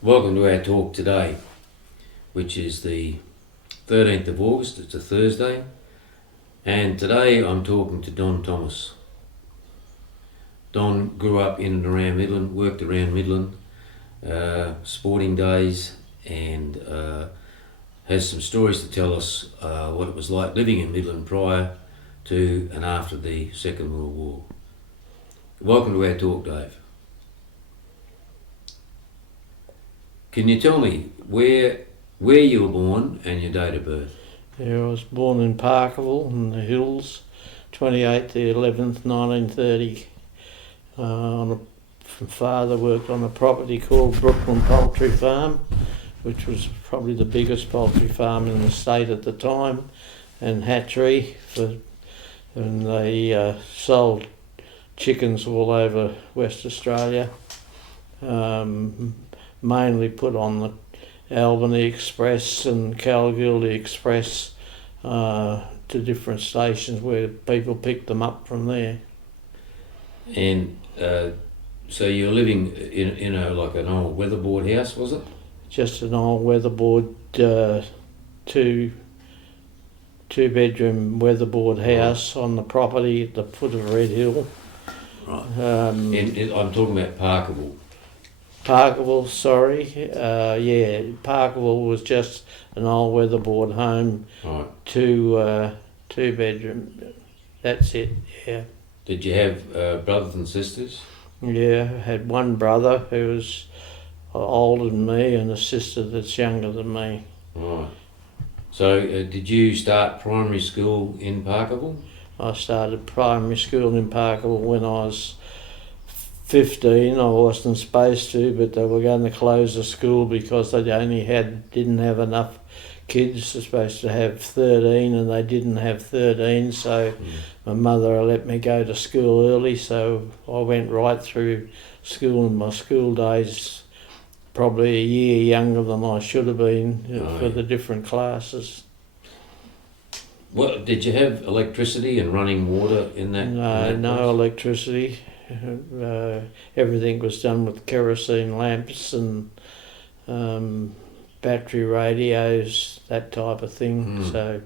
Welcome to our talk today, which is the 13th of August. It's a Thursday, and today I'm talking to Don Thomas. Don grew up in and around Midland, worked around Midland, sporting days, and has some stories to tell us what it was like living in Midland prior to and after the Second World War. Welcome to our talk, Dave. Can you tell me where you were born and your date of birth? Yeah, I was born in Parkerville in the hills, 28th to 11th, 1930. My father worked on a property called Brooklyn Poultry Farm, which was probably the biggest poultry farm in the state at the time, and hatchery, and they sold chickens all over West Australia. Mainly put on the Albany Express and Kalgoorlie Express to different stations where people picked them up from there. And so you're living in like an old weatherboard house, was it? Just an old weatherboard, two bedroom weatherboard house on the property at the foot of Red Hill. Right. And I'm talking about Parkerville. Parkerville, Parkerville was just an old weatherboard home, Right. two bedroom. That's it. Yeah. Did you have brothers and sisters? Yeah, I had one brother who was older than me and a sister that's younger than me. Right. So did you start primary school in Parkerville? I started primary school in Parkerville when I was 15. I wasn't supposed to, but they were going to close the school because they didn't have enough kids. They're supposed to have 13 and they didn't have 13, so my mother let me go to school early, so I went right through school in my school days, probably a year younger than I should have been for the different classes. Well, did you have electricity and running water in that? No electricity. Everything was done with kerosene lamps and battery radios, that type of thing. So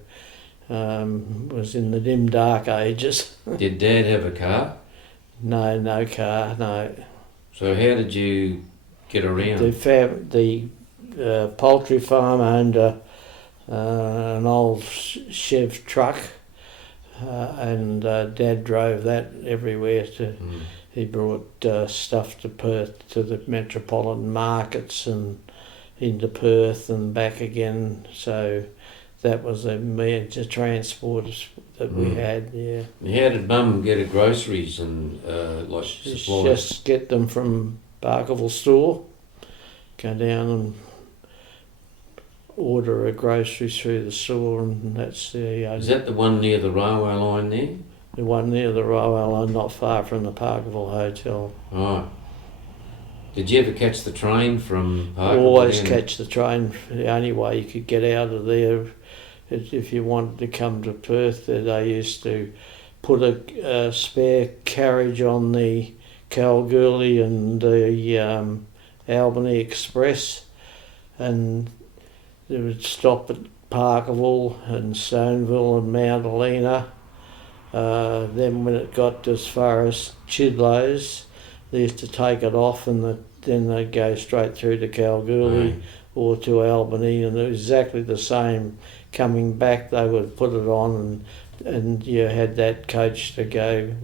it was in the dim dark ages. Did Dad have a car? No car, no. So how did you get around? The poultry farm owned an old Chev truck, and Dad drove that everywhere. He brought stuff to Perth, to the metropolitan markets and into Perth and back again. So that was a means of transport that we had. Yeah. How did Mum get her groceries and like supplies? Just get them from Parkerville store. Go down and order a groceries through the store, and that's the... Is that the one near the railway line there? The one near the railway line, not far from the Parkerville Hotel. Right. Did you ever catch the train from Parkerville? Always catch the train. The only way you could get out of there, if you wanted to come to Perth, they used to put a spare carriage on the Kalgoorlie and the Albany Express, and they would stop at Parkerville and Stoneville and Mount Helena. Then when it got as far as Chidlow's, they used to take it off, and then they'd go straight through to Kalgoorlie or to Albany, and it was exactly the same. Coming back, they would put it on, and you had that coach to go.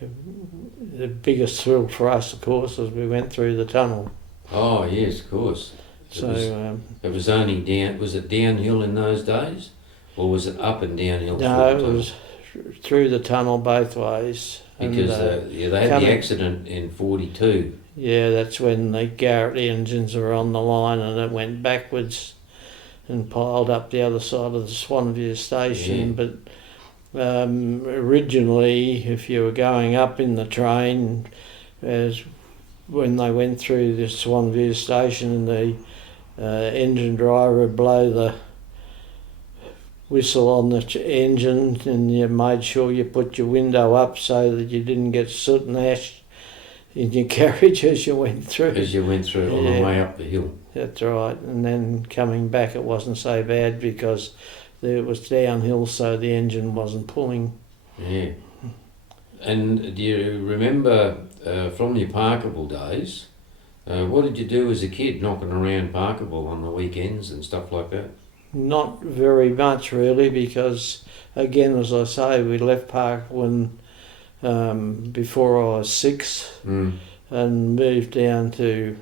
The biggest thrill for us, of course, was we went through the tunnel. Oh yes, of course. It was only down. Was it downhill in those days, or was it up and downhill? No, it was through the tunnel both ways. Because they had the accident in 42. Yeah, that's when the Garrett engines were on the line and it went backwards and piled up the other side of the Swanview station. Yeah. But originally, if you were going up in the train, when they went through the Swanview station, the engine driver would blow the whistle on the engine, and you made sure you put your window up so that you didn't get soot and ash in your carriage as you went through. As you went through on the way up the hill. That's right. And then coming back, it wasn't so bad because it was downhill, so the engine wasn't pulling. Yeah. And do you remember from your Parkerville days, what did you do as a kid knocking around Parkerville on the weekends and stuff like that? Not very much really, because again, as I say, we left Parkerville before I was 6 and moved down to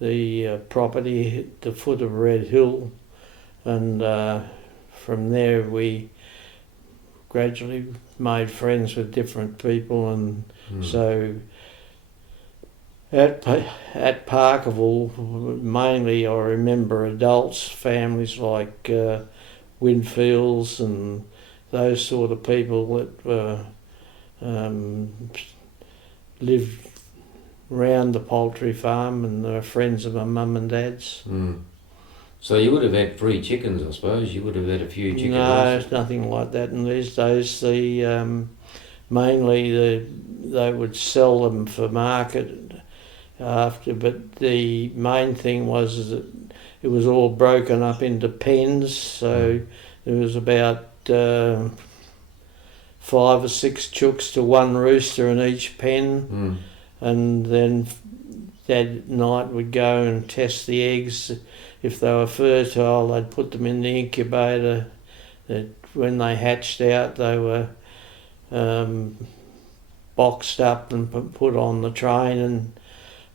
the property at the foot of Red Hill, and from there we gradually made friends with different people, and so at Parkerville mainly I remember adults, families like Winfields and those sort of people that lived round the poultry farm, and they were friends of my mum and dad's. So you would have had free chickens, I suppose. You would have had a few chickens. No, it's nothing like that in these days. Mainly they would sell them for market after, but the main thing was that it was all broken up into pens. So there was about 5 or 6 chooks to one rooster in each pen, and then that night would go and test the eggs. If they were fertile, they'd put them in the incubator. That when they hatched out, they were boxed up and put on the train, and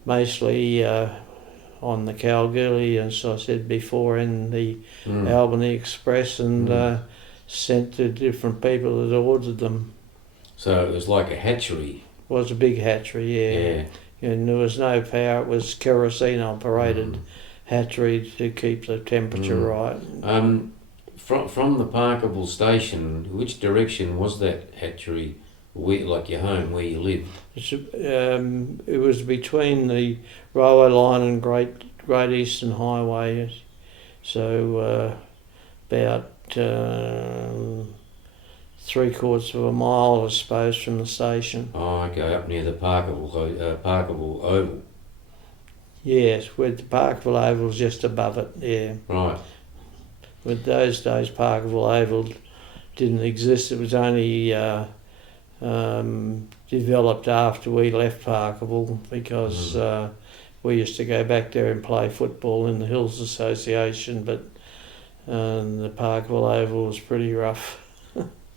mostly on the Kalgoorlie, as I said before, in the Albany Express, and sent to different people that ordered them. So it was like a hatchery. It was a big hatchery, yeah. And there was no power. It was kerosene operated hatchery to keep the temperature right. From the Parkerville station, which direction was that hatchery? Like your home, where you lived? It was between the railway line and Great Eastern Highway, so about 3/4 of a mile, I suppose, from the station. Oh, okay, up near the Parkerville Oval. Yes, where the Parkerville Oval's just above it, yeah. Right. With those days, Parkerville Oval didn't exist. It was only developed after we left Parkerville, because we used to go back there and play football in the Hills Association, but the Parkerville Oval was pretty rough.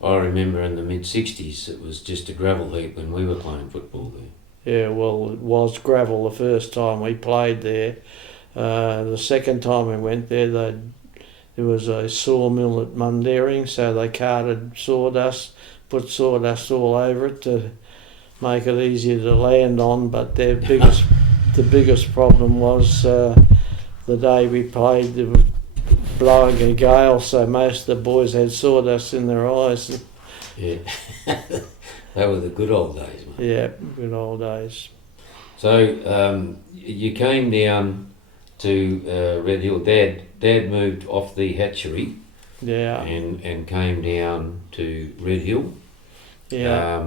I remember in the mid-60s it was just a gravel heap when we were playing football there. Yeah, well, it was gravel the first time we played there. The second time we went there, there was a sawmill at Mundaring, so they carted sawdust, put sawdust all over it to make it easier to land on. But the biggest problem was the day we played, there was blowing a gale, so most of the boys had sawdust in their eyes. Yeah. They were the good old days, mate. Yeah, good old days. So you came down to Red Hill. Dad moved off the hatchery. Yeah. And came down to Red Hill. Yeah.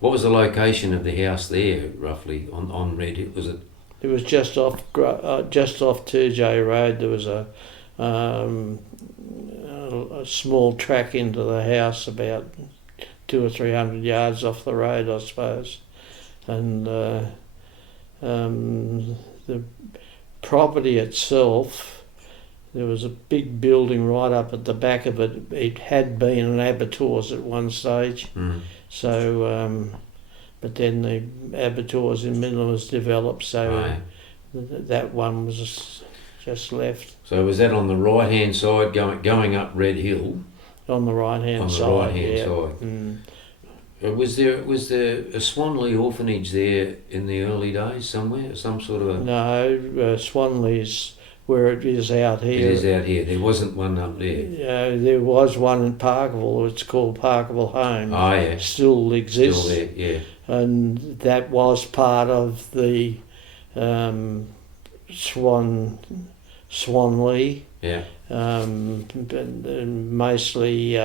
What was the location of the house there, roughly, on Red Hill? Was it? It was just off 2J Road. There was a small track into the house, about 200 or 300 yards off the road, I suppose. And the property itself, there was a big building right up at the back of it. It had been an abattoirs at one stage. So, but then the abattoirs in Midland was developed, so that one was just left. So was that on the right-hand side going up Red Hill? On the right-hand side. On the right-hand side. Was there a Swanley orphanage there in the early days somewhere? Some sort of a... No, Swanley's where it is out here. It is out here. There wasn't one up there. There was one in Parkerville. It's called Parkerville Home. Oh, yeah. Still exists. Still there, yeah. And that was part of the Swanley. Yeah. Mostly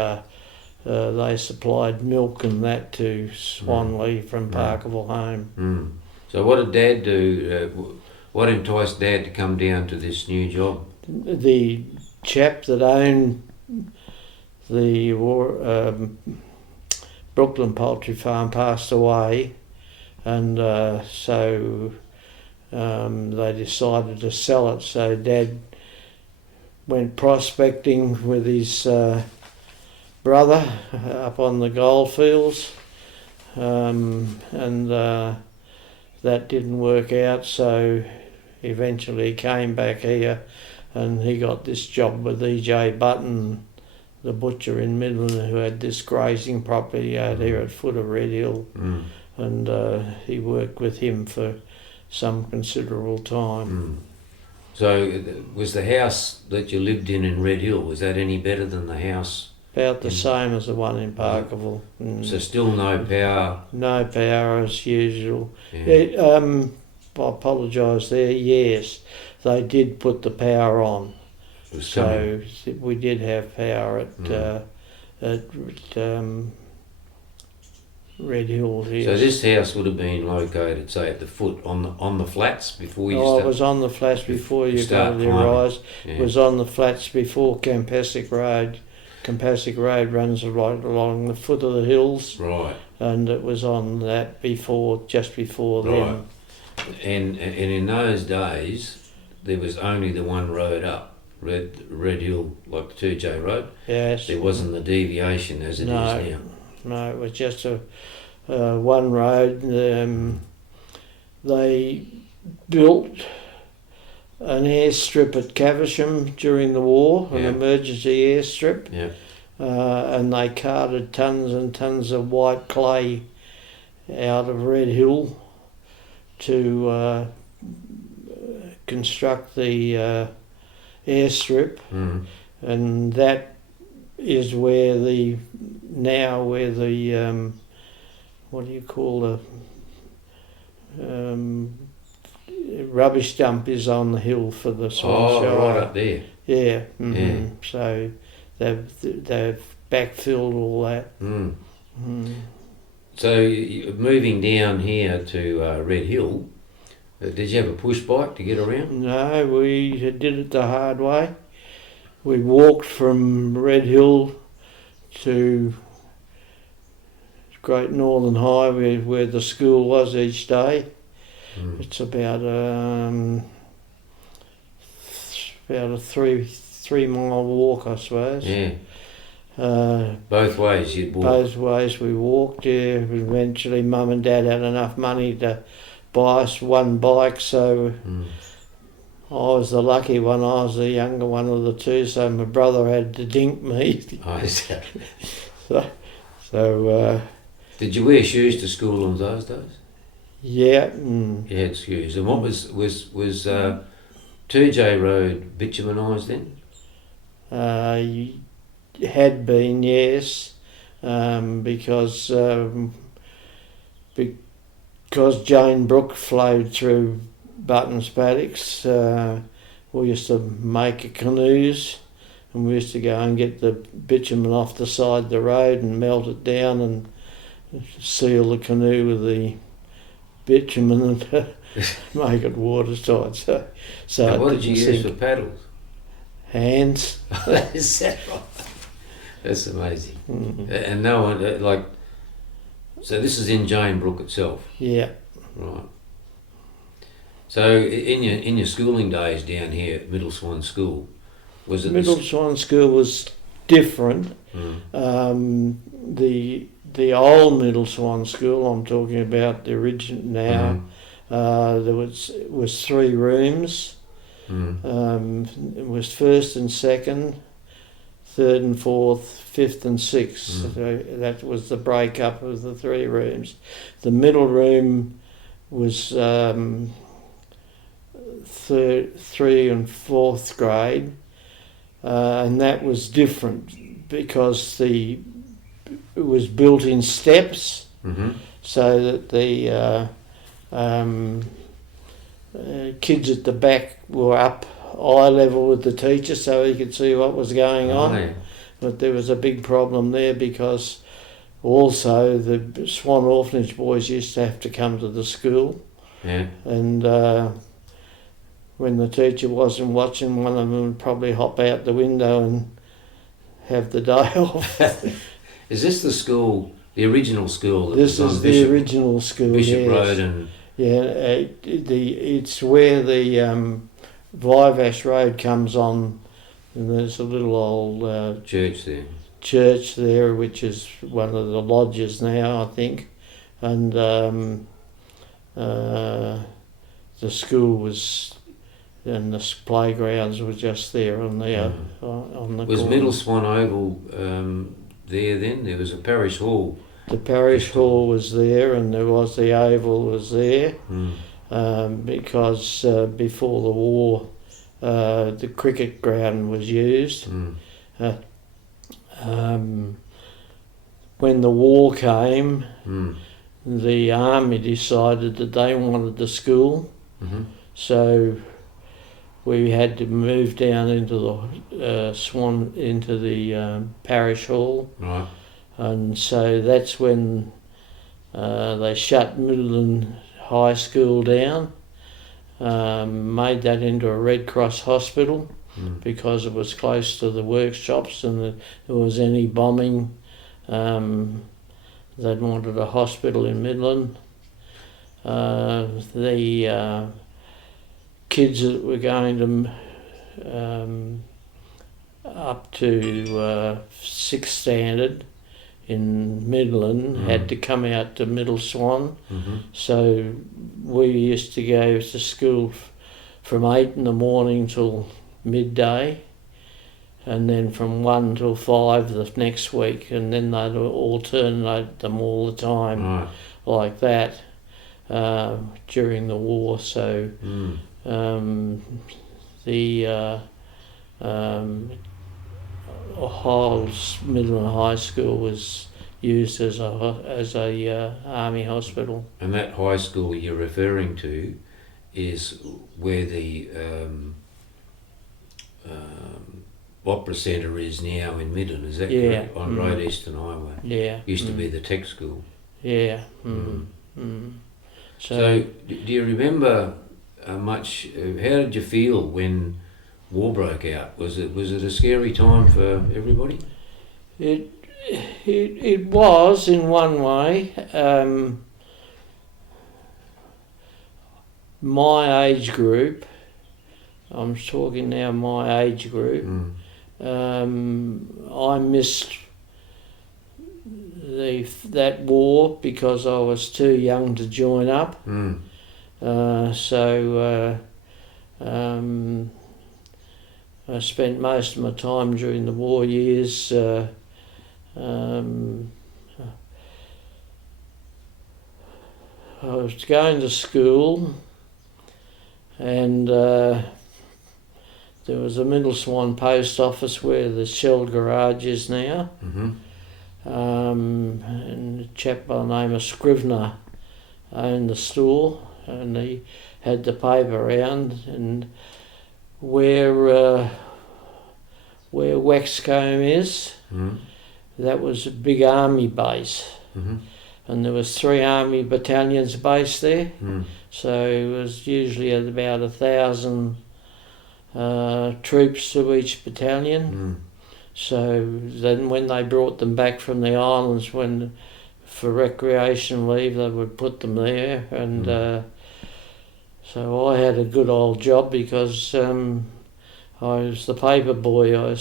they supplied milk and that to Swan from Parkerville home. Mm. So what did Dad do? What enticed Dad to come down to this new job? The chap that owned the Brooklyn Poultry Farm passed away, and so they decided to sell it. So Dad went prospecting with his brother up on the goldfields, and that didn't work out, so eventually he came back here and he got this job with E.J. Button, the butcher in Midland, who had this grazing property out here at foot of Red Hill, and he worked with him for some considerable time. So was the house that you lived in Red Hill, was that any better than the house? About the same as the one in Parkerville. So still no power? No power as usual. Yeah. I apologise there, yes, they did put the power on. So we did have power at Red Hill here. So this house would have been located, say, at the foot on the flats before you it was on the flats before you got to the rise. Yeah. It was on the flats before Campasic Road. Campasic Road runs right along the foot of the hills. Right. And it was on that just before right. then. And in those days, there was only the one road up, Red Hill, like the 2J road. Yes. There wasn't the deviation as it is now. No, it was just a one road. They built an airstrip at Caversham during the war, an emergency airstrip. Yeah. And they carted tons and tons of white clay out of Red Hill to construct the airstrip, and that is where the what do you call the rubbish dump is on the hill for the Swan Shire. Right up there. Yeah. Yeah. So they've backfilled all that. So moving down here to Red Hill, did you have a push bike to get around? No, we did it the hard way. We walked from Red Hill to Great Northern Highway where the school was each day. It's about a 3-mile walk, I suppose. Yeah. Both ways you'd walk? Both ways we walked, yeah. Eventually Mum and Dad had enough money to buy us one bike, so I was the lucky one. I was the younger one of the two, so my brother had to dink me. So did you wear shoes to school in those days? Yeah. You had shoes. And what was 2J Road bitumenised then? Had been, yes, because Jane Brook flowed through Button's paddocks. We used to make canoes, and we used to go and get the bitumen off the side of the road and melt it down and seal the canoe with the bitumen and make it watertight. So what did you use for paddles? Hands. Is that right? That's amazing. And no one, so this is in Jane Brook itself? Yeah. Right. So in your schooling days down here at Middle Swan School, was it... Middle Swan School was different. The old Middle Swan School, I'm talking about the original now, there was 3 rooms. It was first and second, third and fourth, fifth and sixth. So that was the breakup of the 3 rooms. The middle room was 3rd and 4th grade, and that was different because it was built in steps, so that the kids at the back were up eye level with the teacher, so he could see what was going on. but there was a big problem there because also the Swan Orphanage boys used to have to come to the school. Yeah. And when the teacher wasn't watching, one of them would probably hop out the window and have the day off. Is this the school, the original school? That This was is on the Bishop, original school. Bishop yes. Road and... Yeah, it's where the Vivash Road comes on, and there's a little old church there. Church there, which is one of the lodges now, I think, and the school was, and the playgrounds were just there on the on the. Was corner. Middle Swan Oval there then? There was a parish hall. The parish hall was there, and there was the oval was there, because before the war, the cricket ground was used. When the war came, the army decided that they wanted the school, so we had to move down into the Swan, into the parish hall. Right. And so that's when they shut Midland High School down, made that into a Red Cross hospital because it was close to the workshops, and if there was any bombing, they'd wanted a hospital in Midland. The kids that were going to up to 6th standard in Midland had to come out to Middle Swan. So we used to go to school from 8 in the morning till midday, and then from 1 till 5 the next week, and then they'd alternate them all the time like that during the war. So the Midland High School was used as a army hospital. And that high school you're referring to is where the Opera Centre is now in Midland, is that correct? On Road Eastern Highway. Yeah. Used to be the tech school. Yeah. So do you remember much? How did you feel when war broke out? Was it a scary time for everybody? It was in one way. My age group, I'm talking now my age group, I missed that war because I was too young to join up. I spent most of my time during the war years I was going to school, and there was a Middle Swan post office where the Shell garage is now, and a chap by the name of Scrivener owned the store, and he had the paper around, and where Waxcombe is, that was a big army base, and there was 3 army battalions based there, so it was usually at about 1,000 troops to each battalion. So then when they brought them back from the islands for recreation leave, they would put them there, and so I had a good old job because I was the paper boy. I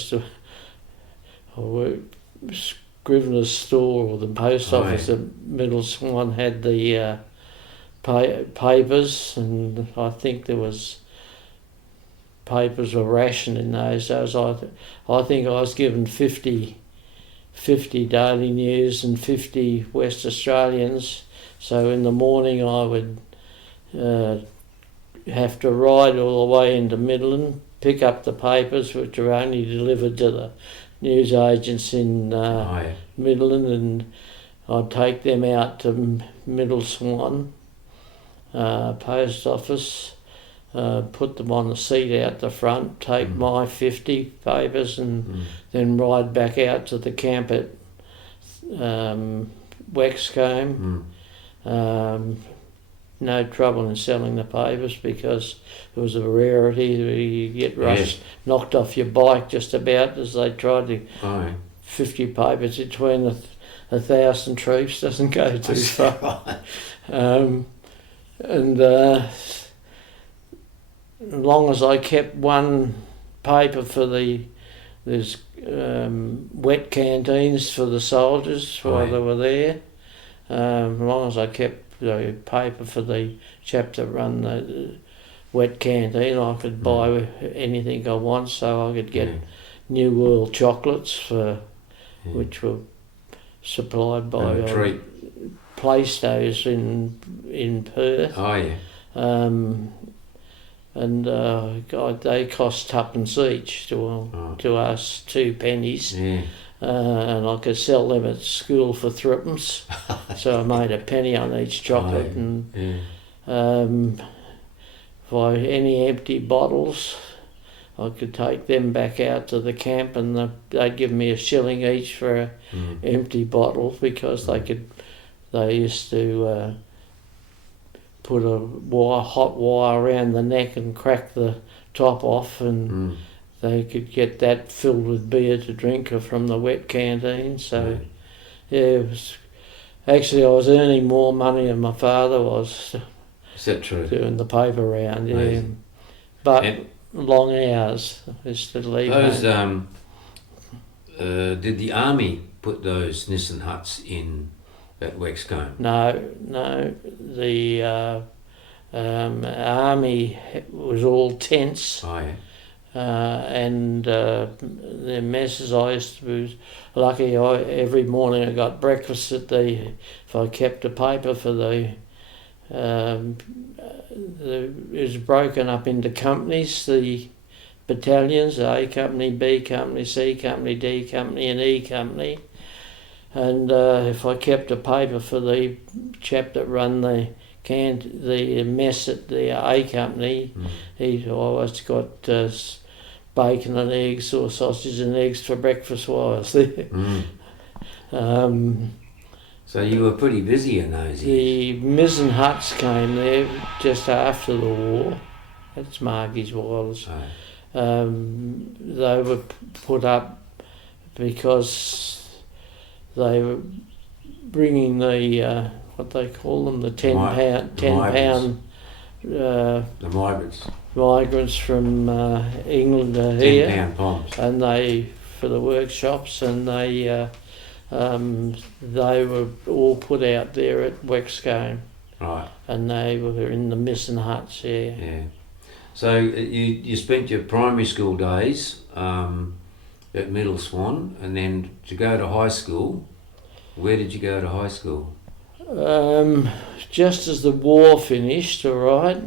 worked Scrivener's store, or the post office at Middle Swan had the papers, and I think there was papers were rationed in those days. I think I was given 50 Daily News and 50 West Australians. So in the morning I would have to ride all the way into Midland, pick up the papers, which were only delivered to the news agents in Midland, and I'd take them out to Middle Swan post office, put them on the seat out the front, take my 50 papers and then ride back out to the camp at Wexcombe. No trouble in selling the papers because it was a rarity. You get rust knocked off your bike just about as they tried to. 50 papers between 1,000 troops doesn't go too far. As long as I kept one paper for there's wet canteens for the soldiers while they were there. As long as I kept the paper for the chap that run the wet canteen, I could buy anything I want, so I could get New World chocolates for which were supplied by Playstows in Perth. They cost tuppence each to us, 2 pennies. And I could sell them at school for threepence. So I made a penny on each chocolate. For any empty bottles, I could take them back out to the camp and they'd give me a shilling each for an empty bottle because they used to put a hot wire around the neck and crack the top off and they could get that filled with beer to drink from the wet canteen. So, it was... Actually, I was earning more money than my father was. Is that true? Doing the paper round, But long hours is to leave. Those, did the army put those Nissan huts in at Wexcombe? No. The army was all tents. And the messes I used to be lucky. Every morning I got breakfast if I kept a paper for it was broken up into companies, the battalions, A Company, B Company, C Company, D Company and E Company. And if I kept a paper for the chap that run the mess at the A Company, he always got bacon and eggs or sausage and eggs for breakfast while I was there. So you were pretty busy in those years. The mizzen huts came there just after the war. That's Margie's Wireless. They were put up because they were bringing the what they call them, the 10 pound the migrants from England here, 10 pound bombs, and they for the workshops, and they were all put out there at Wexcombe, and they were in the mizzen huts here. So you spent your primary school days at Middle Swan, and then to go to high school. Where did you go to high school? Just as the war finished, all right.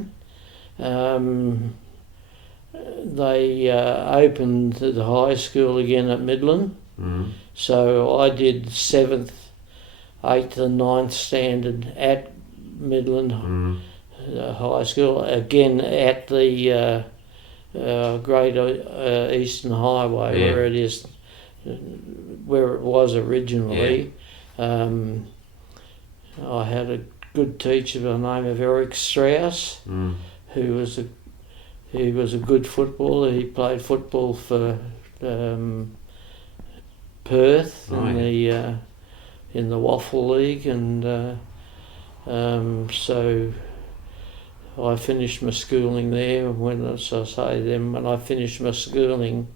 They opened the high school again at Midland. So I did 7th, 8th and 9th standard at Midland High School, again at the Great Eastern Highway, where it was originally. I had a good teacher by the name of Eric Strauss, who was a good footballer. He played football for Perth in the Waffle League, and so I finished my schooling there. When I finished my schooling,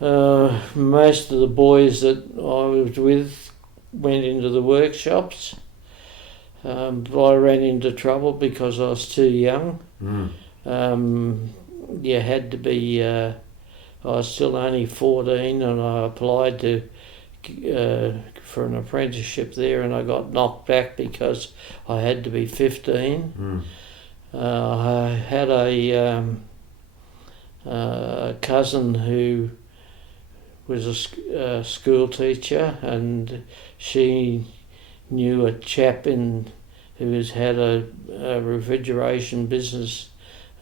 most of the boys that I was with went into the workshops. But I ran into trouble because I was too young. You had to be, I was still only 14, and I applied for an apprenticeship there, and I got knocked back because I had to be 15. I had a cousin who was a school teacher, and she knew a chap who had a refrigeration business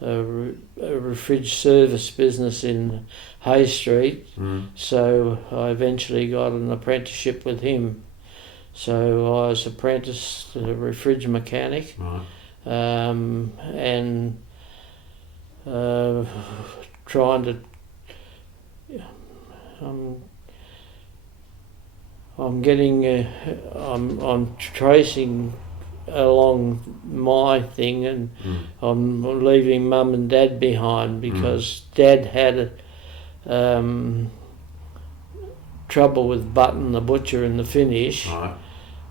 a fridge service business in Hay Street. So I eventually got an apprenticeship with him. So I was apprenticed to a fridge mechanic, Right. and trying to. I'm getting. I'm tracing along my thing, and I'm leaving Mum and Dad behind because Dad had trouble with Button the butcher in the finish. Right.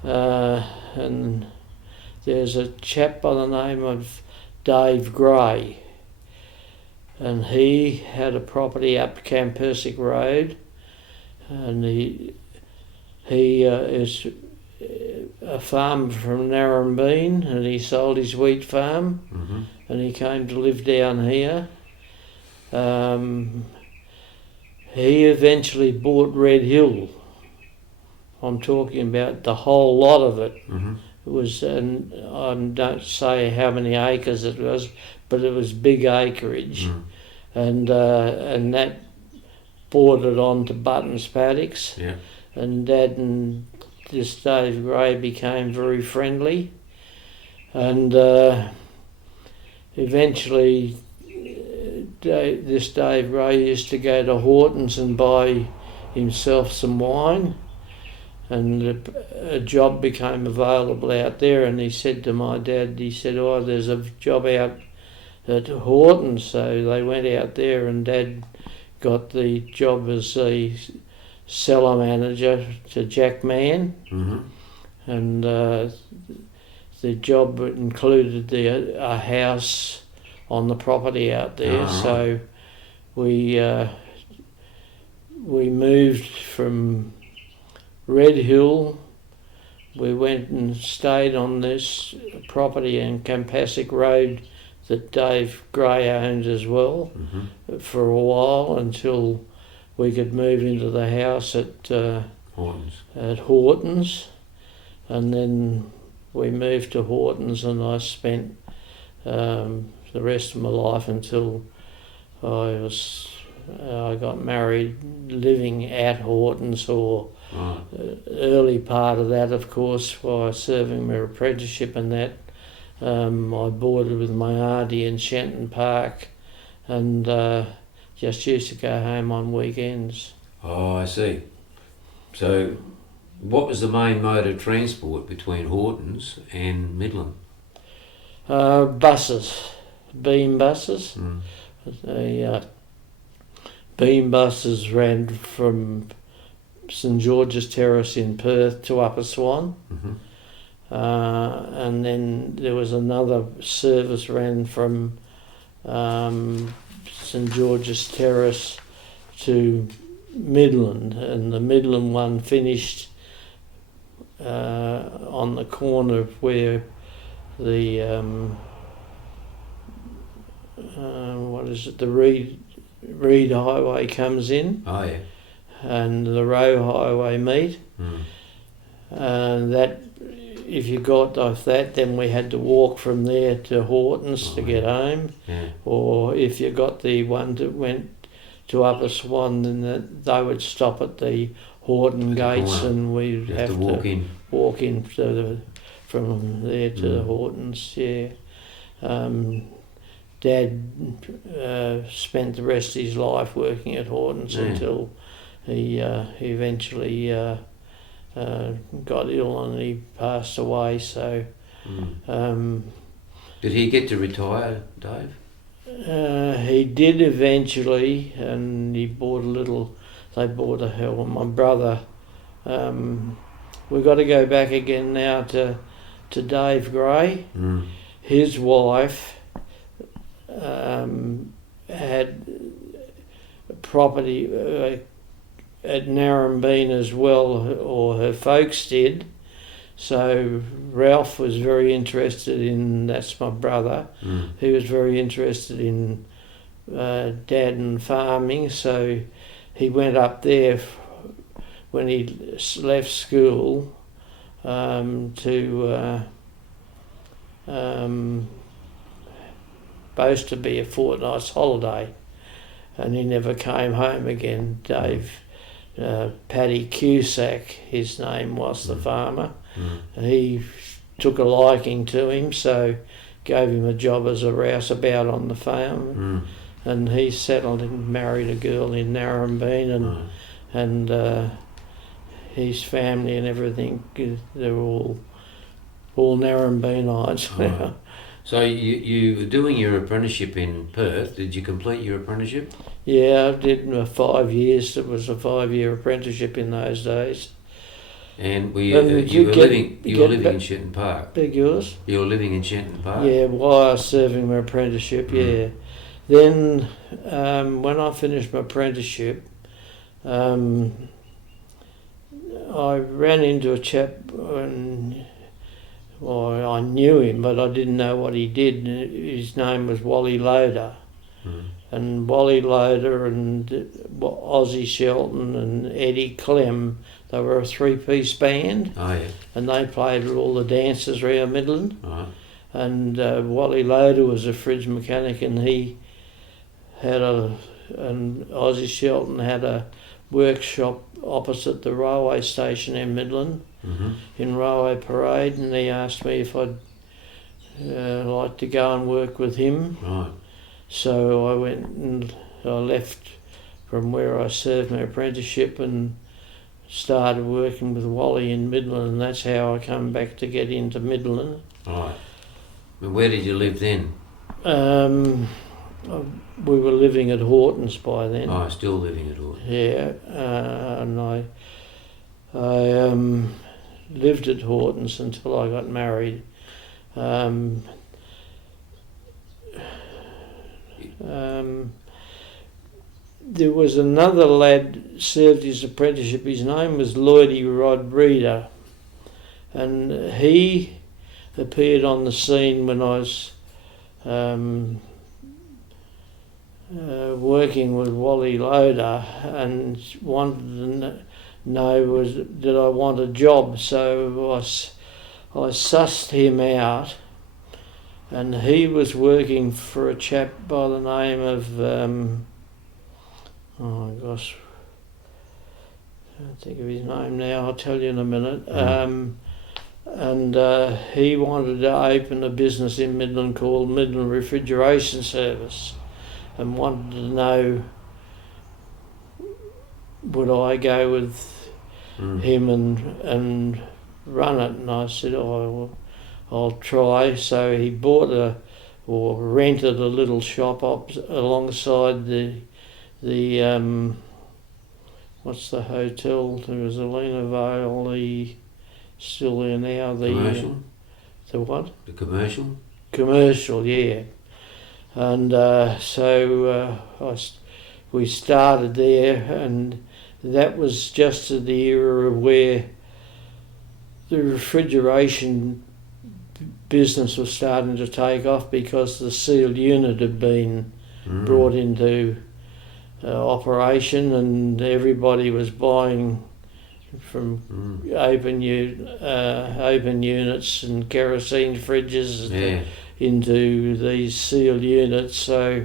And there's a chap by the name of Dave Gray, and he had a property up Campersic Road, and he is a farmer from Narrabeen, and he sold his wheat farm, and he came to live down here. He eventually bought Red Hill. I'm talking about the whole lot of it. It was, and I don't say how many acres it was, but it was big acreage, and that bordered on to Button's paddocks. Yeah. And Dad and this Dave Gray became very friendly, and eventually this Dave Gray used to go to Horton's and buy himself some wine, and a job became available out there, and he said to my dad, he said, "Oh, there's a job out at Horton's." So they went out there, and Dad got the job as a cellar manager to Jack Mann, and the job included a house on the property out there. So we moved from Red Hill. We went and stayed on this property in Campasic Road that Dave Gray owned as well for a while, until we could move into the house at Horton's, and then we moved to Horton's, and I spent the rest of my life until I got married, living at Horton's, or early part of that, of course, while serving my apprenticeship and that. I boarded with my auntie in Shenton Park, and just used to go home on weekends. Oh, I see. So, what was the main mode of transport between Horton's and Midland? Buses, beam buses. The beam buses ran from St George's Terrace in Perth to Upper Swan. And then there was another service ran from St George's Terrace to Midland, and the Midland one finished on the corner where the the Reed Highway comes in. Oh yeah. And the Roe Highway meet. And that, if you got off that, then we had to walk from there to Horton's to get home. Or if you got the one that went to Upper Swan, then they would stop at the Horton gates, and we'd have to walk in from there to the Hortons. Dad spent the rest of his life working at Hortons until he eventually got ill and he passed away. So, did he get to retire, Dave? He did eventually, and he bought a little. They bought a hell. My brother. We've got to go back again now to Dave Gray. His wife had property at Narrabeen as well, or her folks did. So Ralph was very interested in, that's my brother, he was very interested in Dad and farming, so he went up there when he left school to supposed to be a fortnight's holiday, and he never came home again. Dave, Paddy Cusack, his name was, the farmer. He took a liking to him, so gave him a job as a rouseabout on the farm, and he settled and married a girl in Narrabeen, and his family and everything, they're all Narrabeenites now. So you were doing your apprenticeship in Perth. Did you complete your apprenticeship? Yeah, I did 5 years. It was a 5-year apprenticeship in those days. And you were living in Shenton Park? Beg yours? You were living in Shenton Park? Yeah, while I was serving my apprenticeship, yeah. Then when I finished my apprenticeship, I ran into a chap, and I knew him, but I didn't know what he did. His name was Wally Loader. And Wally Loader and Ozzie Shelton and Eddie Clem, they were a 3-piece band. Oh, yeah. And they played with all the dancers around Midland. Right. And Wally Loader was a fridge mechanic, and he had and Ozzie Shelton had a workshop opposite the railway station in Midland, in Railway Parade, and he asked me if I'd like to go and work with him. Right. So I went and I left from where I served my apprenticeship and started working with Wally in Midland, and that's how I come back to get into Midland. Right. And where did you live then? We were living at Horton's by then. Oh, still living at Horton's. Yeah, and I lived at Horton's until I got married. There was another lad served his apprenticeship. His name was Lloydie Rod Reader, and he appeared on the scene when I was working with Wally Loader, and wanted to know did I want a job. So I sussed him out, and he was working for a chap by the name of oh gosh, I can't think of his name now. I'll tell you in a minute. And he wanted to open a business in Midland called Midland Refrigeration Service, and wanted to know would I go with him and run it. And I said, oh, I'll try. So he bought rented a little shop alongside the what's the hotel? There was Alina Vale, still there now. The commercial? The what? The commercial? Commercial, yeah. And we started there, and that was just at the era where the refrigeration business was starting to take off, because the sealed unit had been brought into operation, and everybody was buying from open units and kerosene fridges into these sealed units. So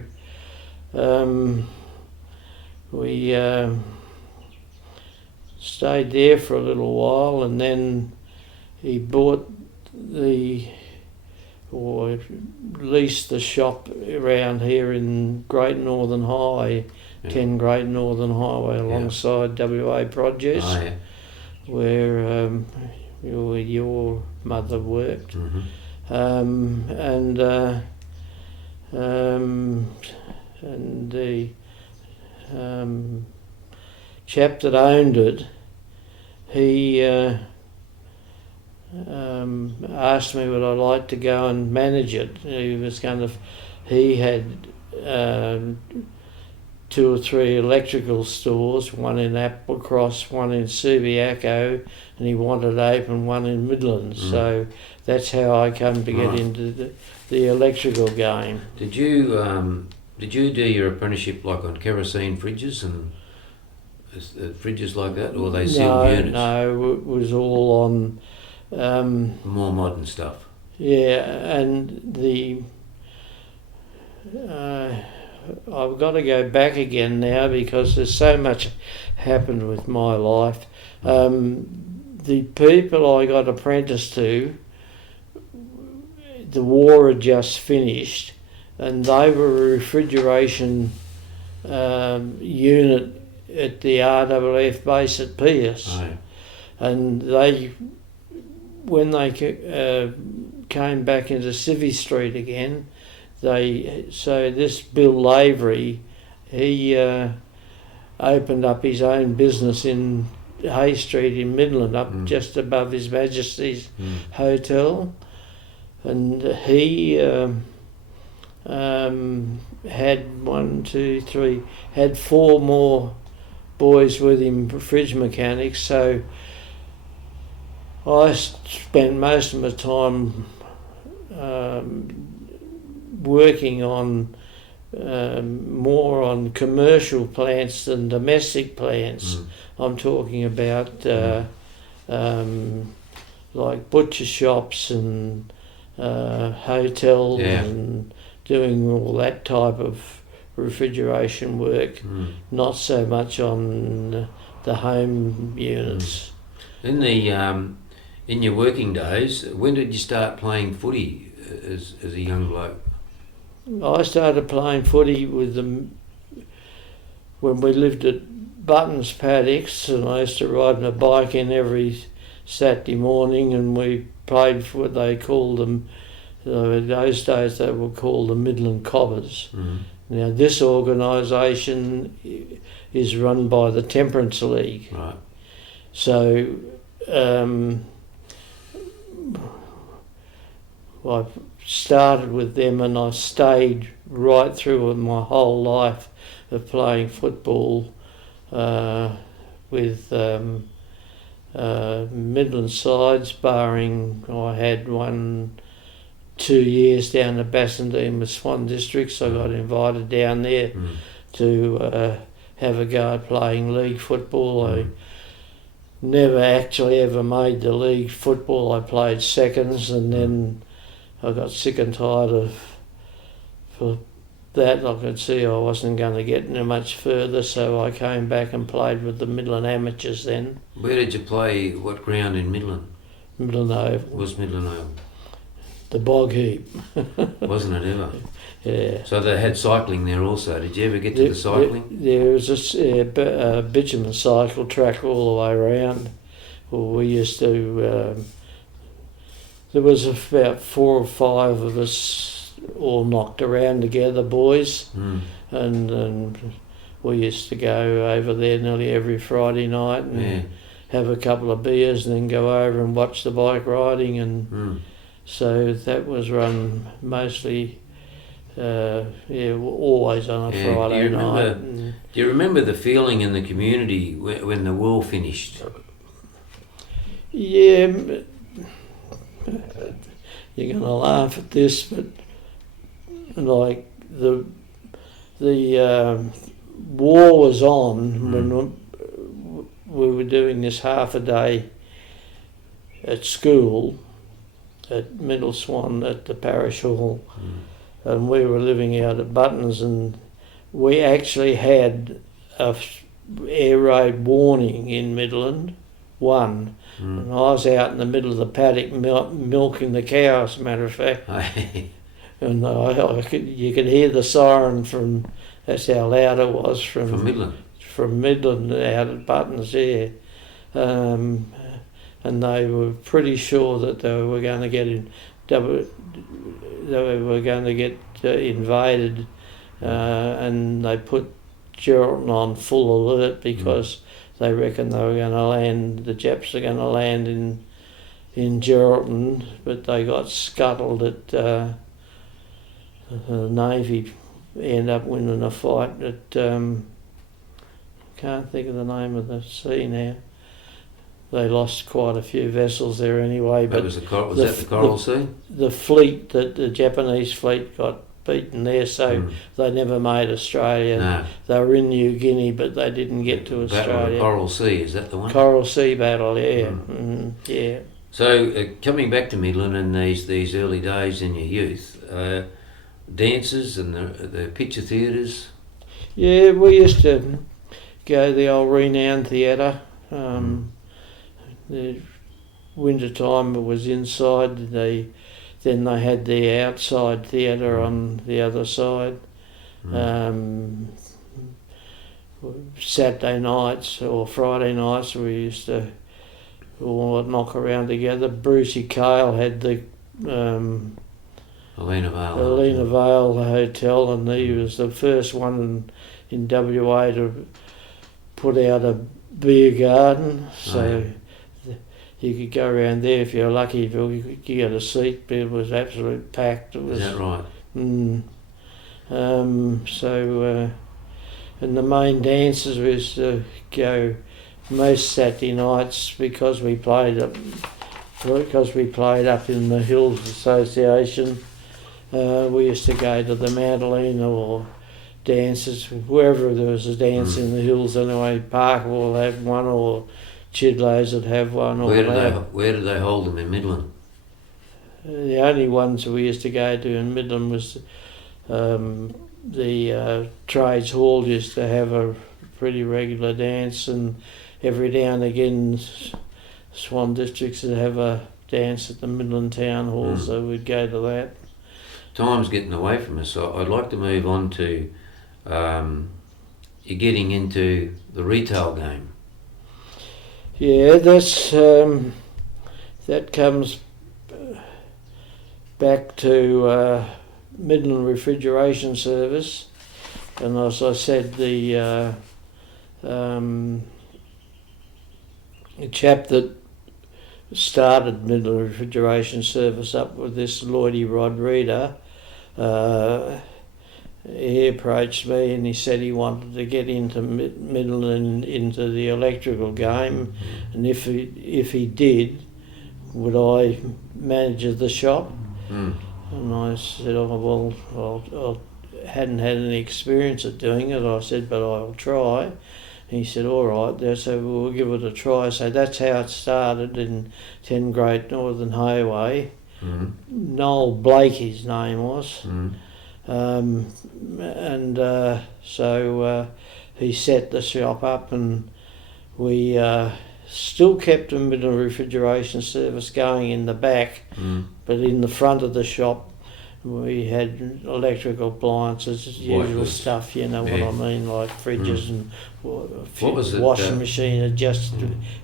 we stayed there for a little while, and then he bought leased the shop around here in Great Northern Highway, 10 Great Northern Highway, alongside WA Produce, where your mother worked. And the chap that owned it, he asked me would I like to go and manage it. He had 2 or 3 electrical stores, one in Applecross, one in Subiaco, and he wanted to open one in Midland. So that's how I come to get into the electrical game. Did you do your apprenticeship like on kerosene fridges and fridges like that, or they sealed units? No, it was all on more modern stuff. Yeah, and I've got to go back again now because there's so much happened with my life. The people I got apprenticed to, the war had just finished, and they were a refrigeration unit at the RAAF base at Pierce. Oh, yeah. And when they came back into Civvy Street again, so this Bill Lavery, he opened up his own business in Hay Street in Midland, up just above His Majesty's Hotel, and he had had 4 more boys with him, fridge mechanics. So I spent most of my time working on more on commercial plants than domestic plants. I'm talking about like butcher shops and hotels and doing all that type of refrigeration work, not so much on the home units. In your working days, when did you start playing footy as a young bloke? I started playing footy with them when we lived at Buttons Paddocks, and I used to ride my bike in every Saturday morning, and we played for what they called them, in those days they were called the Midland Cobbers. Now this organisation is run by the Temperance League. Right. So I started with them, and I stayed right through my whole life of playing football with Midland sides, barring I had 2 years down at Bassendean with Swan districts. I got invited down there to have a go at playing league football. I never actually ever made the league football. I played seconds, and then I got sick and tired for that. I could see I wasn't going to get much further, so I came back and played with the Midland amateurs then. Where did you play? What ground in Midland? Midland Oval. Was Midland Oval? The bog heap. Wasn't it ever? Yeah. So they had cycling there also. Did you ever get to the cycling? There was a bitumen cycle track all the way around. Well, we used to... there was about 4 or 5 of us all knocked around together, boys, and we used to go over there nearly every Friday night and have a couple of beers and then go over and watch the bike riding, and so that was run mostly, always on a Friday night. Do you remember the feeling in the community when the war finished? Yeah, you're going to laugh at this, but like the war was on when we were doing this half a day at school at Middle Swan at the parish hall, and we were living out at Buttons, and we actually had a air raid warning in Midland, one. And I was out in the middle of the paddock milking the cows, as a matter of fact. And you could hear the siren from, that's how loud it was, from Midland? From Midland out at Buttons, yeah. And they were pretty sure that they were going to get invaded, and they put Geraldton on full alert because they reckoned they were going to land, the Japs are going to land in Geraldton, but they got scuttled at the Navy, ended up winning a fight at, can't think of the name of the sea now. They lost quite a few vessels there anyway. But was that the Coral Sea? The fleet, the Japanese fleet got beaten there, so they never made Australia. No. They were in New Guinea, but they didn't get to Australia. Battle of the Coral Sea, is that the one? Coral Sea battle, yeah. Yeah. So coming back to Midland in these early days in your youth, dances and the picture theatres? Yeah, we used to go to the old Renown Theatre. The winter time it was inside. Then they had the outside theatre on the other side. Saturday nights or Friday nights we used to all knock around together. Brucey Cale had the Helena Vale Hotel, and he was the first one in WA to put out a beer garden. So you could go around there if you're lucky. If you get a seat, but it was absolutely packed. Is that right? And the main dances we used to go most Saturday nights because we played up in the Hills Association. We used to go to the Madeleine or dances wherever there was a dance in the hills. Anyway, Parkerville would have one, or Chidlow's would have one. Where did they hold them in Midland? The only ones we used to go to in Midland was the Trades Hall used to have a pretty regular dance, and every now and again Swan districts would have a dance at the Midland Town Hall, so we'd go to that. Time's getting away from us, so I'd like to move on to you're getting into the retail game. Yeah, that comes back to Midland Refrigeration Service, and as I said, the chap that started Midland Refrigeration Service up with this Lloydie Rod Reader, he approached me and he said he wanted to get into Midland, into the electrical game, and if he did, would I manage the shop? And I said, oh, well, I hadn't had any experience at doing it. I said, but I'll try. And he said, all right, so we'll give it a try. So that's how it started in 10 Great Northern Highway. Noel Blake, his name was. So he set the shop up, and we still kept a bit of refrigeration service going in the back, but in the front of the shop we had electrical appliances, usual stuff, you know what I mean, like fridges and washing machine had just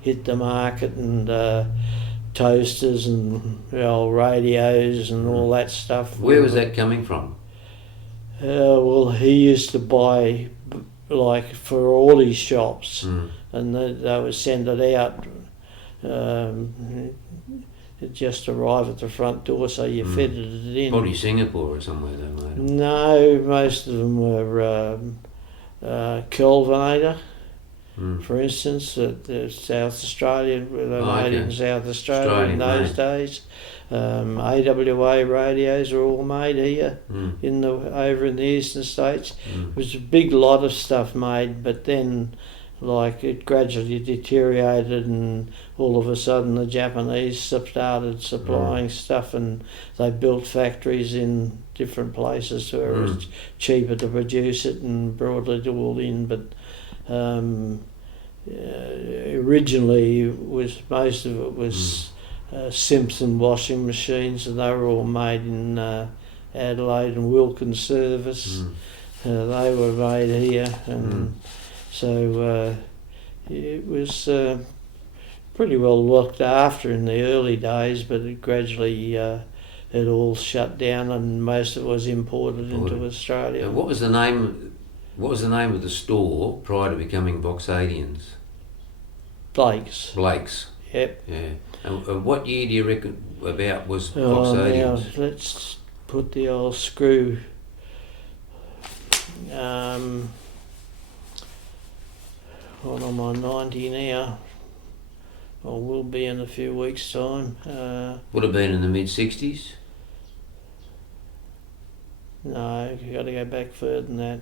hit the market, and toasters and radios and all that stuff. Where was that coming from? Well, he used to buy like for all his shops, and they would send it out. It just arrived at the front door, so you fitted it in. Probably Singapore or somewhere they made them. No, most of them were Kelvinator, for instance, at South Australia, where they made in South Australia in those days. AWA radios were all made here over in the eastern states. It was a big lot of stuff made, but then it gradually deteriorated, and all of a sudden the Japanese started supplying stuff, and they built factories in different places where it was cheaper to produce it and brought it all in. But originally most of it was Simpson washing machines, and they were all made in Adelaide, and Wilkins Service. They were made here, and so it was pretty well looked after in the early days, but it gradually it all shut down, and most of it was imported into Australia. What was the name of the store prior to becoming Voxadians? Blake's. Yep. Yeah. And what year do you reckon about was Voxadians? Now let's put the old screw. What am I, 90 now? Or will be in a few weeks' time. Would have been in the mid-60s? No, you've got to go back further than that.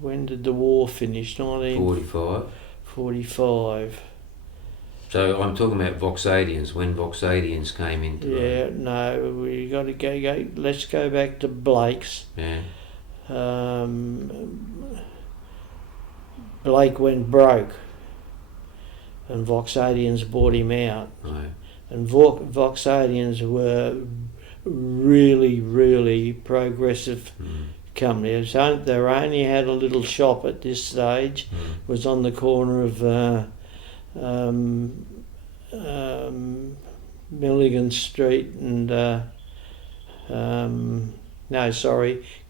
When did the war finish? 45. 45. So I'm talking about Voxadians, when Voxadians came into Yeah, no, we got to go. Let's go back to Blake's. Yeah. Blake went broke, and Voxadians bought him out. Right. And Voxadians were really, really progressive company. They only had a little shop at this stage. Was on the corner of Milligan Street and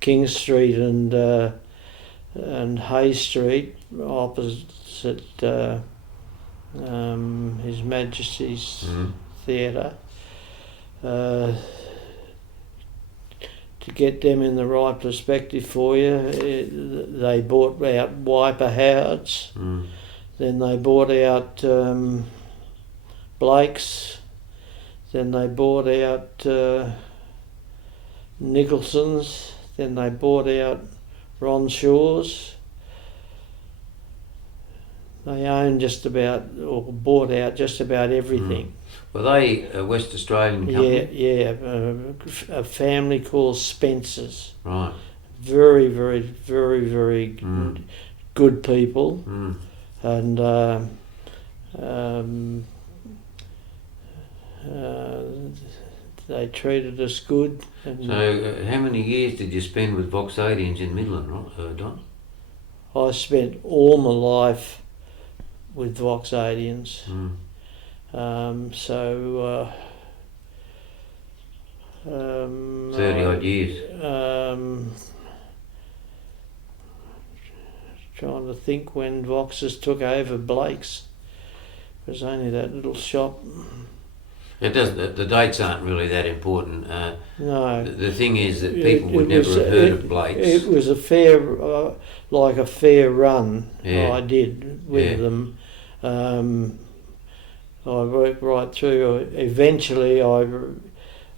King Street and Hay Street, opposite His Majesty's Theatre. To get them in the right perspective for you, they bought out Wiper Howard's, then they bought out Blake's, then they bought out Nicholson's, then they bought out Ron Shaw's. They owned bought out just about everything. Were they a West Australian company? Yeah, a family called Spencer's. Right. Very, very, very, very good people, and they treated us good. And so, how many years did you spend with Voxadians in Midland, Don? I spent all my life with Voxadians. 30 odd years. Trying to think when Voxes took over Blake's. It was only that little shop. It doesn't. The dates aren't really that important. No. The thing is that people would never have heard of Blake's. It was a fair run. Yeah. I did with them. I worked right through. Eventually,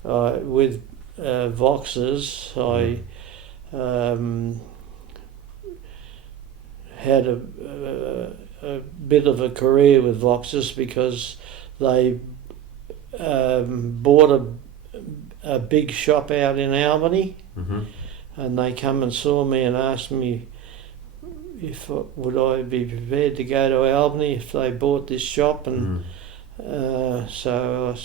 with Voxes, I had a bit of a career with Voxes because they bought a big shop out in Albany, and they come and saw me and asked me if would I be prepared to go to Albany if they bought this shop, and so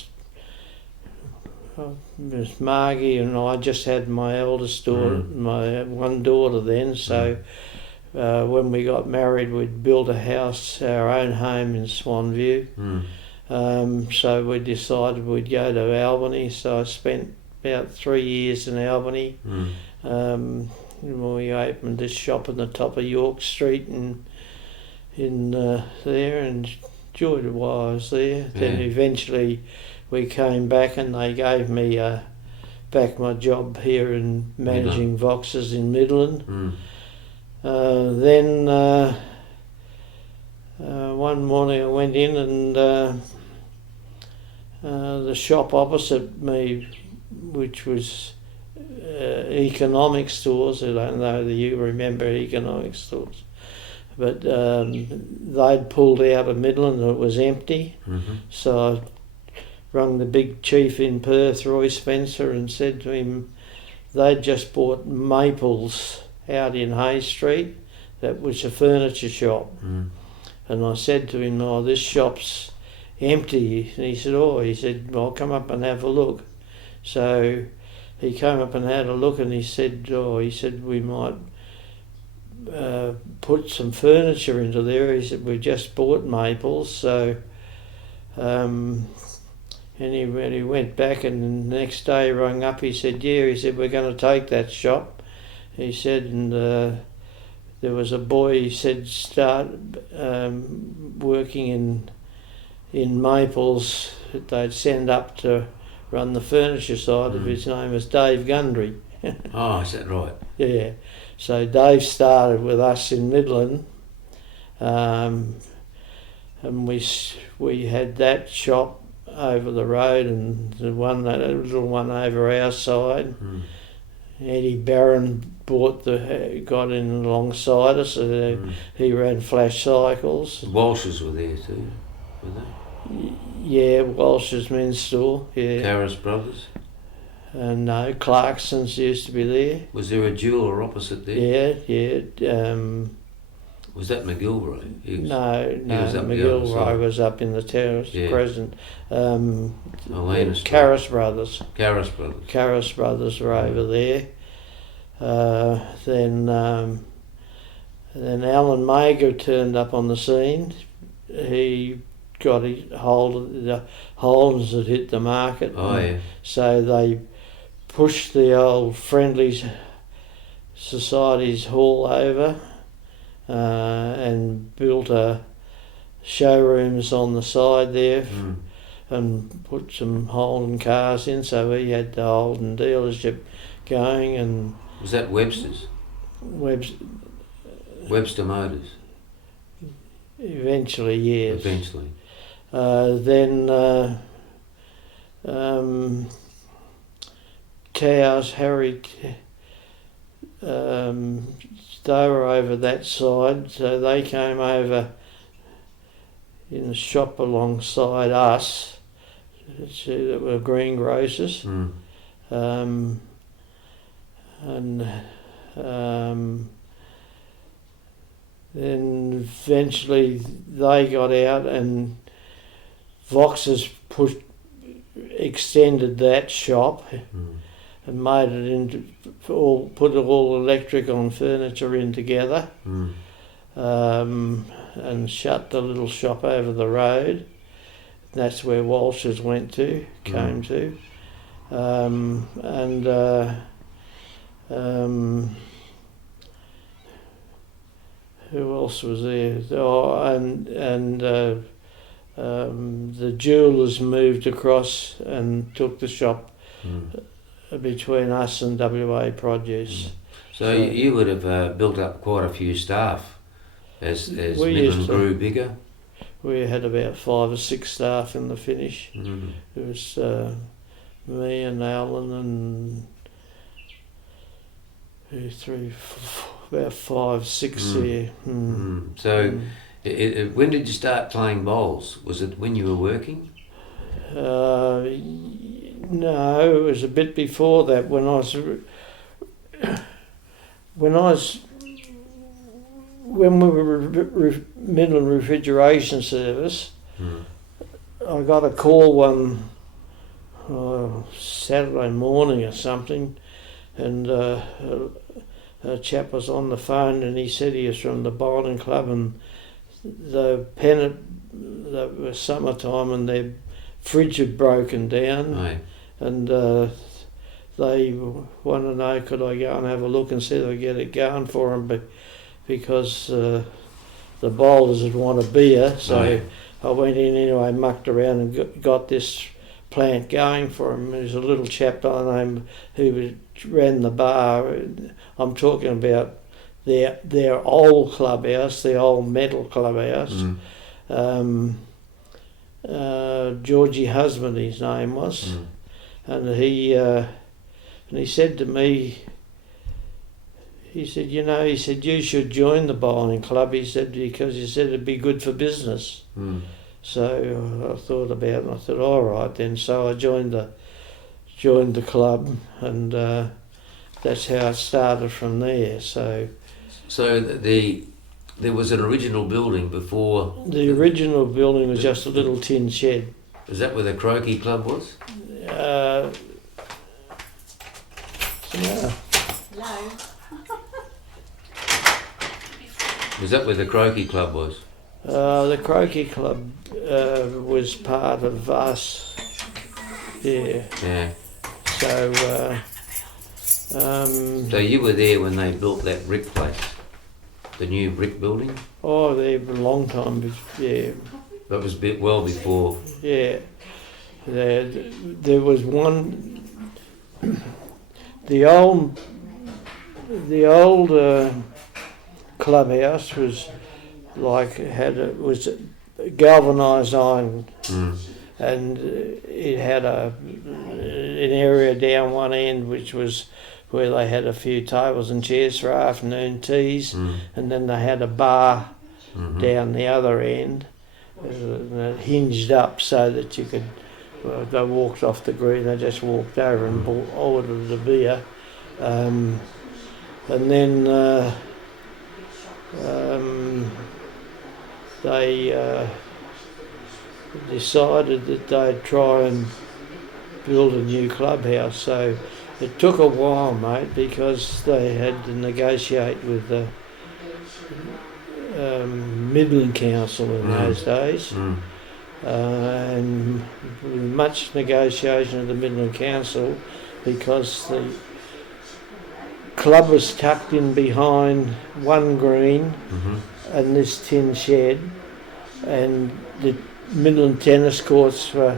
Miss Margie and I just had my eldest daughter, my one daughter then, so when we got married we'd built a house, our own home in Swanview. So we decided we'd go to Albany, so I spent about 3 years in Albany. We opened this shop on the top of York Street in there, and enjoyed it while I was there. Then eventually we came back and they gave me back my job here in managing Voxes in Midland. Then one morning I went in and the shop opposite me, which was economic stores, I don't know that you remember economic stores, but they'd pulled out of Midland and it was empty. So I rung the big chief in Perth, Roy Spencer, and said to him they'd just bought Maples out in Hay Street, that was a furniture shop. And I said to him, this shop's empty. And he said, I'll come up and have a look. So he came up and had a look, and he said we might put some furniture into there. He said, we just bought Maples. So and he went back, and the next day he rang up, he said, we're going to take that shop. He said, and there was a boy, he said, start working in Maples that they'd send up to run the furniture side of. His name was Dave Gundry. Oh, is that right? Yeah. So Dave started with us in Midland, and we had that shop over the road, and that little one over our side. Eddie Barron got in alongside us, so he ran flash cycles. The Walshes were there too, were they? Yeah, Walsh's men's store. Yeah, Carris Brothers? and no, Clarkson's used to be there. Was there a jeweller opposite there? Yeah. Was that McGilvray? No, was up the other McGilvray side. was up in the terrace, Yeah. Crescent. Elena Street. Carris Brothers. Carris Brothers. Carris Brothers were over there. Then Alan Mager turned up on the scene. He got hold of the holes that hit the market. Oh, yeah. So they pushed the old Friendly Society's hall over and built showrooms on the side there and put some Holden cars in. So we had the Holden dealership going, and Was that Webster's? Webster Motors? Eventually, yes. Eventually. Then Towers, Harry, they were over that side, so they came over in the shop alongside us, that were greengrocers. And then eventually they got out, and Vox's extended that shop and made it into put all electric on furniture in together, and shut the little shop over the road. That's where Walsh's came to. Who else was there? The jewellers moved across and took the shop between us and WA Produce. So you would have built up quite a few staff as Midland grew bigger? We had about 5 or 6 staff in the finish. It was me and Alan and 3, 4, about 5, 6 there. So when did you start playing bowls? Was it when you were working? No, it was a bit before that. When we were Midland Refrigeration Service, I got a call one Saturday morning or something, and a chap was on the phone, and he said he was from the bowling club, and the Pennant, that was summertime, and their fridge had broken down. Right. And they wanted to know could I go and have a look and see if I could get it going for them, but because the bowlers had wanted beer, so I went in anyway, mucked around and got this plant going for him. There was a little chap by the name who ran the bar. I'm talking about their old clubhouse, the old metal clubhouse. Georgie Husband, his name was, and he said to me, he said, you should join the bowling club. He said, because he said it'd be good for business. So I thought about it, and I thought, all right then. So I joined the club, and that's how it started from there. So there was an original building before. The original building was just a little tin shed. Is that where the croaky club was? Yeah. Hello. Was that where the croaky club was? The croaky club was part of us. Yeah. Yeah. So. So you were there when they built that brick place, the new brick building? Oh, there a long time. Yeah. That was well before. Yeah. There was one. The old clubhouse was was galvanised iron, and it had an area down one end which was where they had a few tables and chairs for afternoon teas, and then they had a bar down the other end, and it hinged up so that you could. They walked off the green. They just walked over and ordered a beer, and then they decided that they'd try and build a new clubhouse. So it took a while, mate, because they had to negotiate with the Midland Council in those days. And with much negotiation of the Midland Council, because the club was tucked in behind one green and this tin shed, and the Midland tennis courts were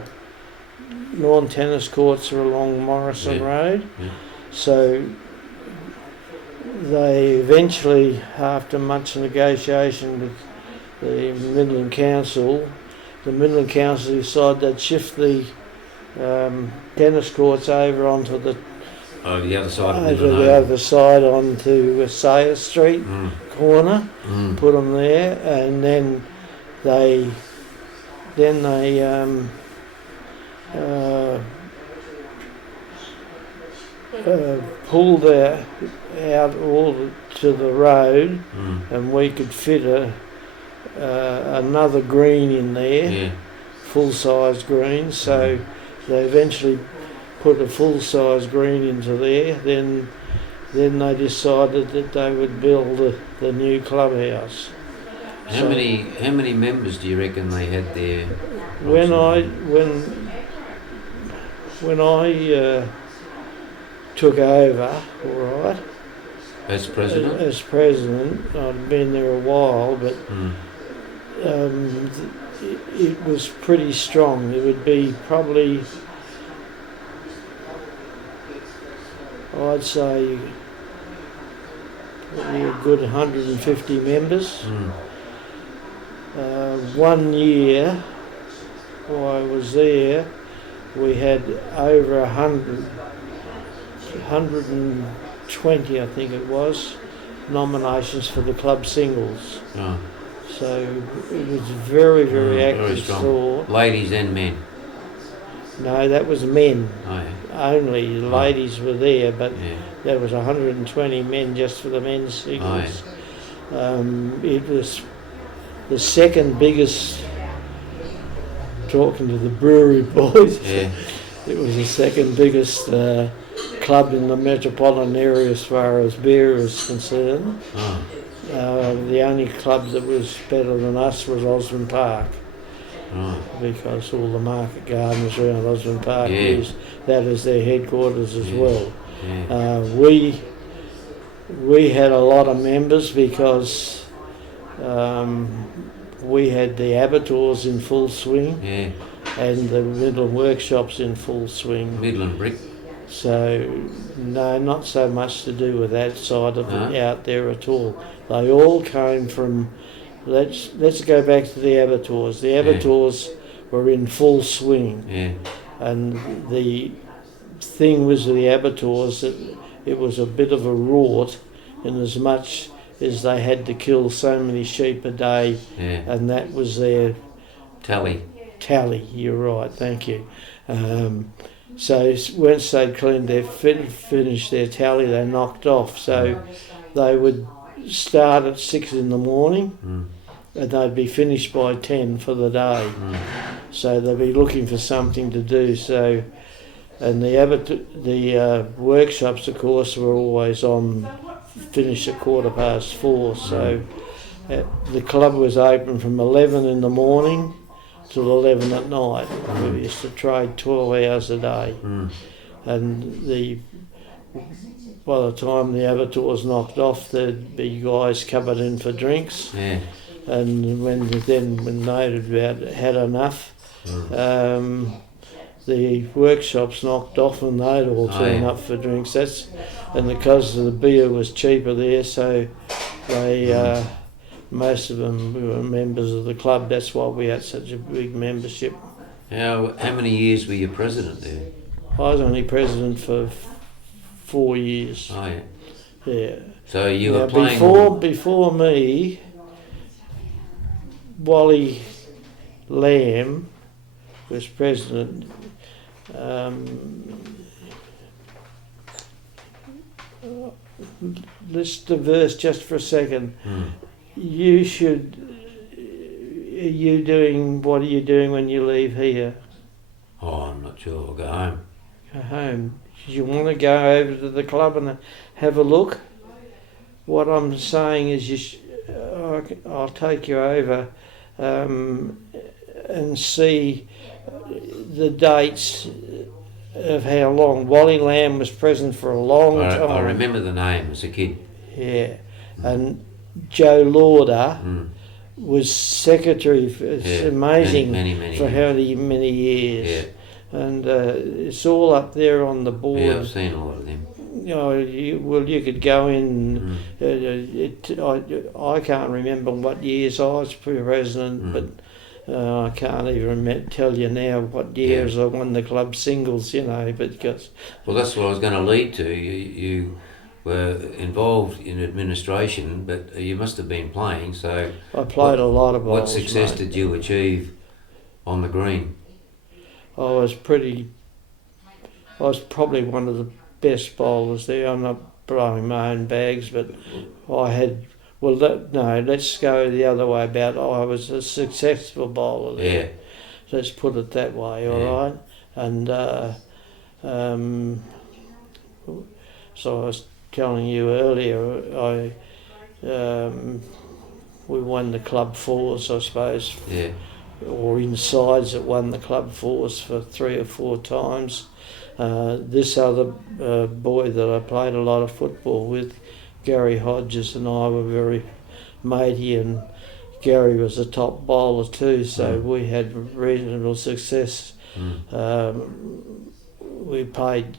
lawn tennis courts are along Morrison Road. So they eventually, after much negotiation with the Midland Council, decided they'd shift the tennis courts over onto the other side of the other side onto Sayre Street corner, put them there, and then they pulled out all to the road, and we could fit another green in there, full-size green. So they eventually put a full-size green into there. Then they decided that they would build the new clubhouse. How many members do you reckon they had there? When I took over, all right, as president, I'd been there a while, but it was pretty strong. It would be probably, I'd say, probably a good 150 members. 1 year while I was there, we had over 120, I think it was, nominations for the club singles. So it was very, very active sport. Ladies and men? No, that was men. Only the ladies were there, but there was 120 men just for the men's singles. It was the second biggest, talking to the brewery boys, it was the second biggest club in the metropolitan area as far as beer is concerned. The only club that was better than us was Osborne Park, because all the market gardens around Osborne Park use that as their headquarters as well. We had a lot of members because we had the abattoirs in full swing and the Midland workshops in full swing. Midland brick? So, no, not so much to do with that side of it out there at all. They all came from, let's go back to the abattoirs. The abattoirs were in full swing. And the thing was with the abattoirs that it was a bit of a rort in as much as they had to kill so many sheep a day, and that was their tally. You're right, thank you. So once they'd cleaned finished their tally, they knocked off. So they would start at 6 in the morning, and they'd be finished by 10 for the day. So they'd be looking for something to do. So, and the workshops, of course, were always on. Finished at 4:15. So the club was open from 11 in the morning till 11 at night. We used to trade 12 hours a day. And by the time the abattoirs knocked off, there'd be guys covered in for drinks. And when they'd had enough, the workshops knocked off and they'd all turn up for drinks. And because the beer was cheaper there, so they most of them were members of the club. That's why we had such a big membership. How many years were you president there? I was only president for 4 years. Yeah. So you were playing... Before me, Wally Lamb was president, let's diverse just for a second. You should. What are you doing when you leave here? Oh, I'm not sure. I'll go home. Go home. Do you want to go over to the club and have a look? What I'm saying is, I'll take you over and see the dates of how long. Wally Lamb was present for a long time. I remember the name as a kid. Yeah, and Joe Lauder was secretary. It's amazing many for how many years. Yeah. And it's all up there on the board. Yeah, I've seen a lot of them. You could go in. I can't remember what years I was president, but I can't even tell you now what years I won the club singles. Because well, that's what I was going to lead to. You were involved in administration, but you must have been playing. So I played a lot of balls. What success mate. did you achieve on the green? I was probably one of the best bowlers there. I'm not blowing my own bags, but I had. Let's go the other way about. I was a successful bowler there. Yeah. Let's put it that way, all right? And so I was telling you earlier, we won the club fours, I suppose. Yeah. Or insides that won the club fours for 3 or 4 times. This other boy that I played a lot of football with, Gary Hodges, and I were very matey, and Gary was a top bowler too, so we had reasonable success. We played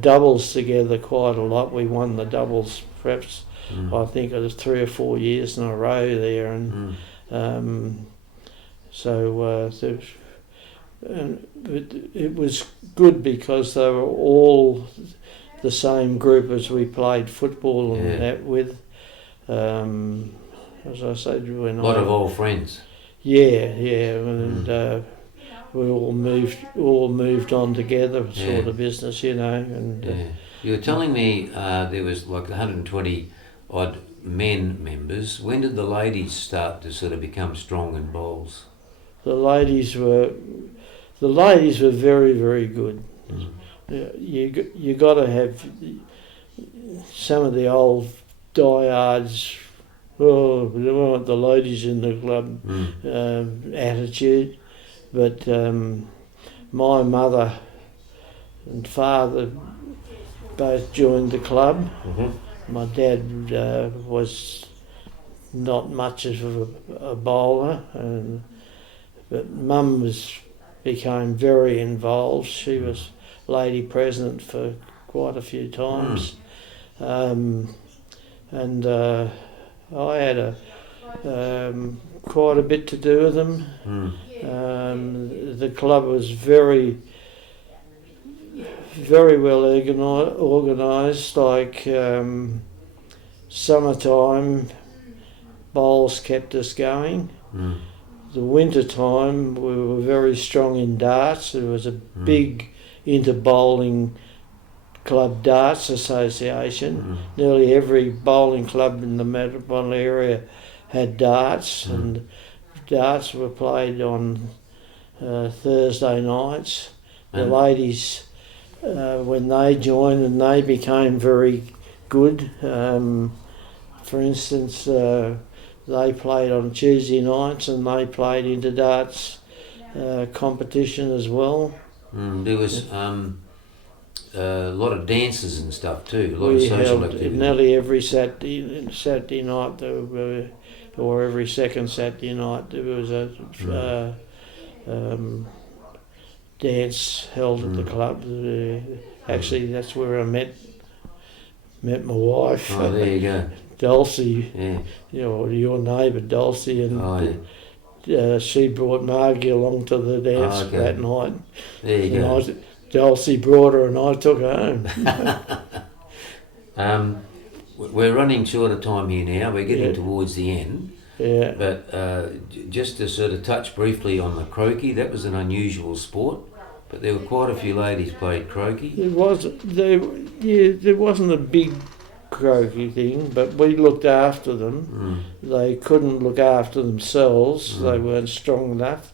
doubles together quite a lot. We won the doubles perhaps, I think it was 3 or 4 years in a row there, and it was good because they were all the same group as we played football and that with. As I said, a lot of old friends. Yeah, and we all moved on together, sort of business, And you were telling me there was like 120 odd men members. When did the ladies start to sort of become strong in bowls? The ladies were very, very good. You got to have some of the old diehards. Oh, we don't want the ladies in the club attitude, but my mother and father both joined the club. My dad was not much of a bowler, but Mum became very involved. She was lady president for quite a few times, and I had quite a bit to do with them. The club was very, very well organised. Like summertime, bowls kept us going. The winter time, we were very strong in darts. There was a big inter-bowling club darts association. Nearly every bowling club in the metropolitan area had darts, and darts were played on Thursday nights. The ladies, when they joined, and they became very good. For instance, they played on Tuesday nights, and they played inter darts competition as well. There was a lot of dances and stuff too, a lot of social activity. Nearly every Saturday night, or every second Saturday night, there was a dance held at the club. Actually, that's where I met my wife. Oh, there you go. Dulcie, your neighbour Dulcie, and she brought Margie along to the dance that night. There you go. Dulcie brought her and I took her home. We're running short of time here now. We're getting towards the end. Yeah. But just to sort of touch briefly on the croaky, that was an unusual sport, but there were quite a few ladies played croaky. There wasn't a big croaky thing, but we looked after them. They couldn't look after themselves. They weren't strong enough.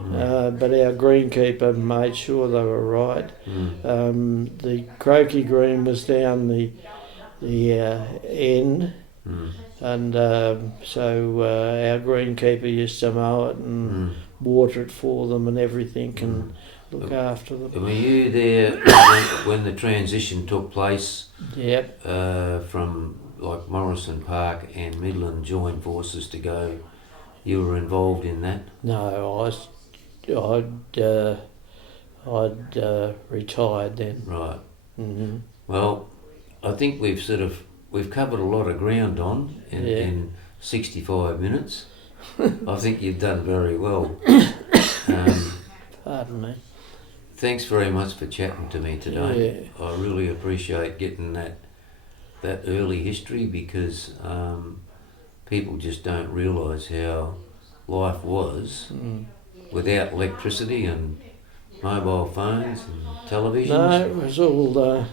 But our greenkeeper made sure they were right. The croaky green was down the end, and so our greenkeeper used to mow it and water it for them and everything, and look after them. Were you there when the transition took place? Yep. From like Morrison Park and Midland joined forces to go. You were involved in that? No, I'd retired then. Right. Mm-hmm. Well, I think we've covered a lot of ground in 65 minutes. I think you've done very well. Pardon me. Thanks very much for chatting to me today. I really appreciate getting that early history, because people just don't realise how life was without electricity and mobile phones and televisions. No, it was all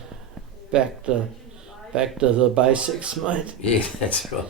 back to the basics, mate. Yeah, that's right.